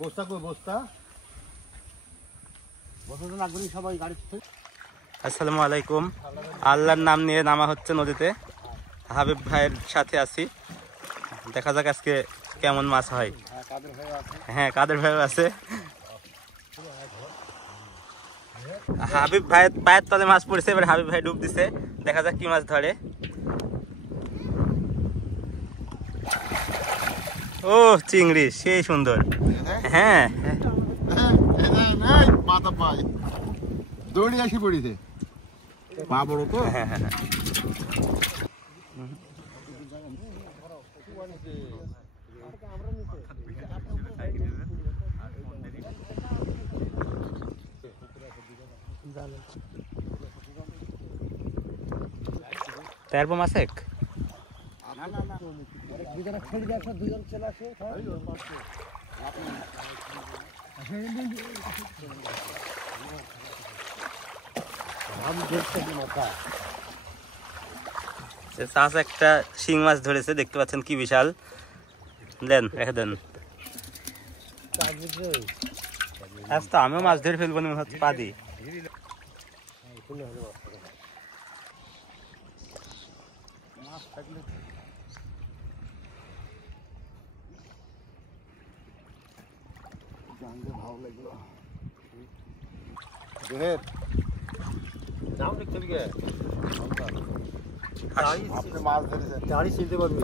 বস্তা কই বস্তা বস্তা না করি সবাই গাড়ি। আসসালামু আলাইকুম। আল্লাহর নাম নিয়ে নামা হচ্ছে নদীতে। হাবিব ভাইয়ের সাথে আছি, দেখা যাক আজকে কেমন মাছ হয়। হ্যাঁ, কাদের ভাই আছে। হাবিব ভাইয়ের পায়ের তলে মাছ পড়েছে, এবার হাবিব ভাই ডুব দিছে, দেখা যাক কি মাছ ধরে। ও চিংড়ি, সেই সুন্দর। হ্যাঁ মাথা পাই দৌড়ি আসি পড়িতে পা বড় তো। হ্যাঁ হ্যাঁ হ্যাঁ, তেরবো মাছ এক দুজন চলে আসে চাষ একটা শিং মাছ ধরেছে, দেখতে পাচ্ছেন কি বিশাল। দেন রেখে দেন। আজ তো আমিও মাছ ধরে ফেলবো মনে হচ্ছে, পা দিয়ে। ভালো লাগলো মাছ ধরেছে দাঁড়ি চিনতে পারবি।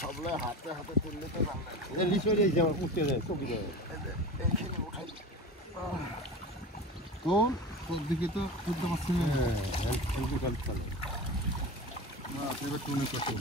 সবলাই হাতে হাতে তুললে তো ভালো লাগে। লিচুরে যেমন উঠতে যায় চকি দেয় এইখানে উঠাই কোন তোর দিকে তো তুলতে পারছি না। হ্যাঁ চলে না তুই টুনে করতে